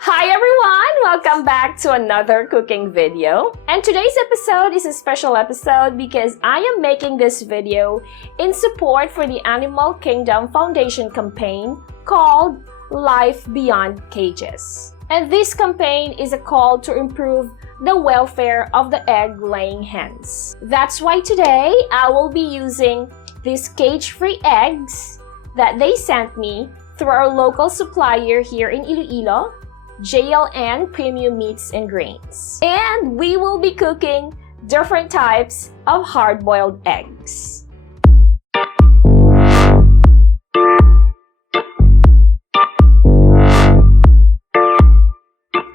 Hi everyone! Welcome back to another cooking video. And today's episode is a special episode because I am making this video in support for the Animal Kingdom Foundation campaign called Life Beyond Cages. And this campaign is a call to improve the welfare of the egg-laying hens. That's why today I will be using these cage-free eggs that they sent me through our local supplier here in Iloilo, JLN Premium Meats and Grains. And we will be cooking different types of hard-boiled eggs.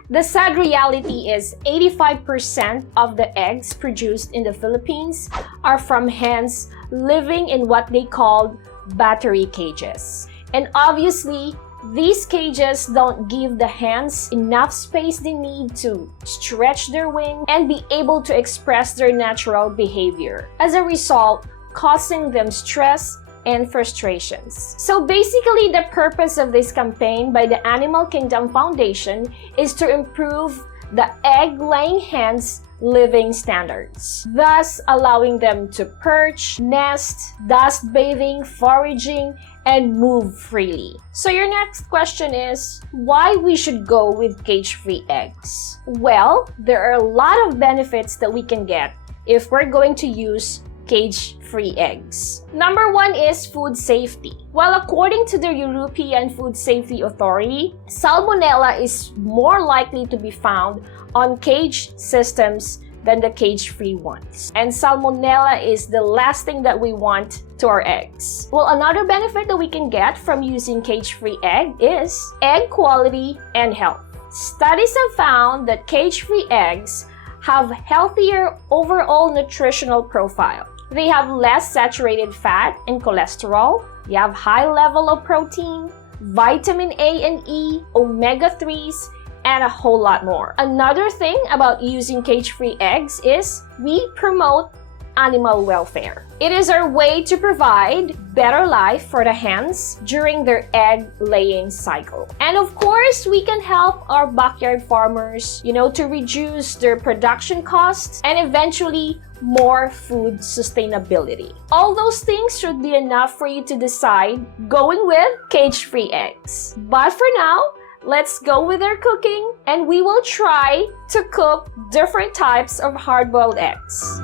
The sad reality is 85% of the eggs produced in the Philippines are from hens living in what they call battery cages. And obviously, these cages don't give the hens enough space they need to stretch their wings and be able to express their natural behavior. As a result, causing them stress and frustrations. So basically, the purpose of this campaign by the Animal Kingdom Foundation is to improve the egg-laying hens' living standards, thus allowing them to perch, nest, dust bathing, foraging, and move freely. So your next question is, why we should go with cage-free eggs? Well, there are a lot of benefits that we can get if we're going to use cage-free eggs. Number one is food safety. Well, according to the European Food Safety Authority, Salmonella is more likely to be found on cage systems than the cage-free ones. And Salmonella is the last thing that we want to our eggs. Well, another benefit that we can get from using cage-free egg is egg quality and health. Studies have found that cage-free eggs have healthier overall nutritional profile. They have less saturated fat and cholesterol. They have high level of protein, vitamin A and E, omega-3s, and a whole lot more. Another thing about using cage-free eggs is we promote animal welfare. It is our way to provide better life for the hens during their egg-laying cycle. And of course, we can help our backyard farmers, to reduce their production costs and eventually more food sustainability. All those things should be enough for you to decide going with cage-free eggs. But for now, let's go with our cooking and we will try to cook different types of hard-boiled eggs.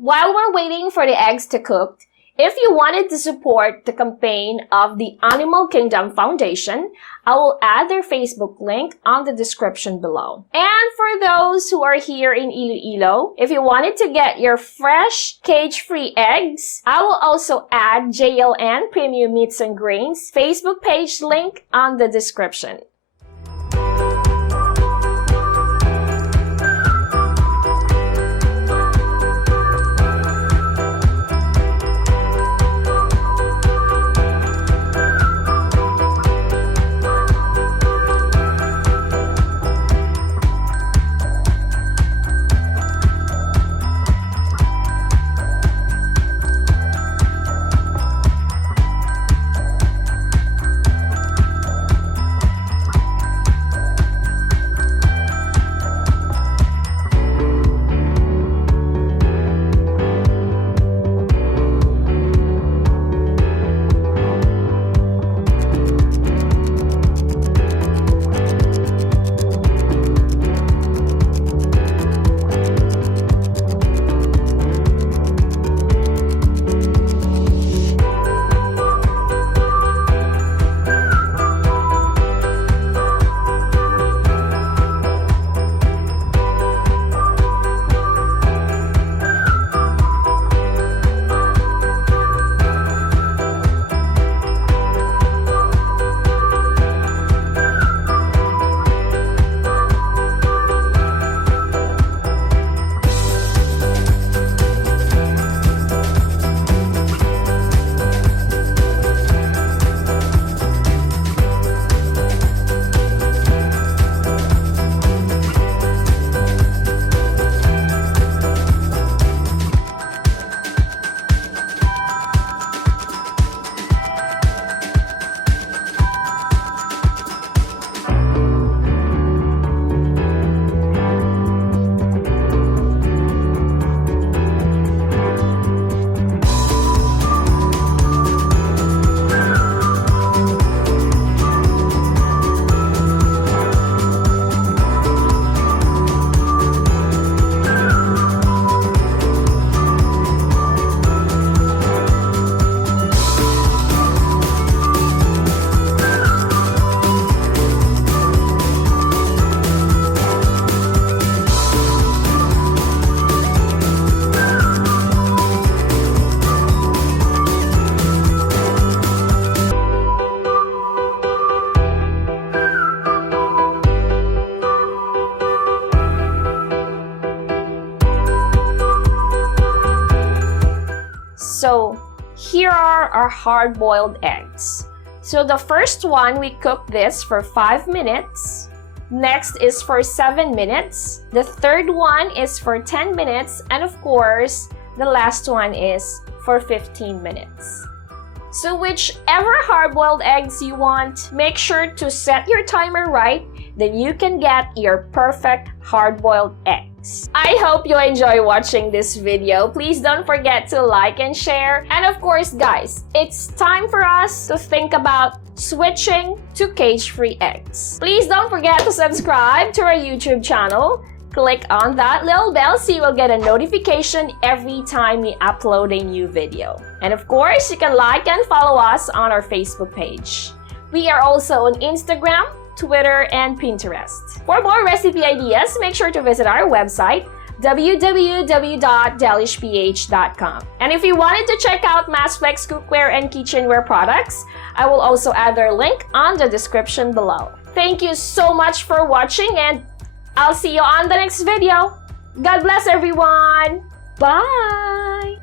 While we're waiting for the eggs to cook, if you wanted to support the campaign of the Animal Kingdom Foundation, I will add their Facebook link on the description below. And for those who are here in Iloilo, if you wanted to get your fresh cage-free eggs, I will also add JLN Premium Meats and Grains Facebook page link on the description. are hard-boiled eggs. So the first one, we cook this for 5 minutes. Next is for 7 minutes. The third one is for 10 minutes. And of course, the last one is for 15 minutes. So whichever hard-boiled eggs you want, make sure to set your timer right, then you can get your perfect hard-boiled eggs. I hope you enjoy watching this video. Please don't forget to like and share. And of course, guys, it's time for us to think about switching to cage-free eggs. Please don't forget to subscribe to our YouTube channel. Click on that little bell so you will get a notification every time we upload a new video. And of course, you can like and follow us on our Facebook page. We are also on Instagram, Twitter, and Pinterest. For more recipe ideas, make sure to visit our website, www.delishph.com. And if you wanted to check out Masflex cookware and kitchenware products, I will also add their link on the description below. Thank you so much for watching, and I'll see you on the next video. God bless everyone. Bye.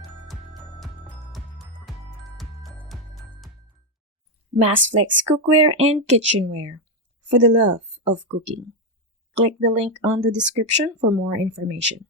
Masflex cookware and kitchenware for the love of cooking. Click the link on the description for more information.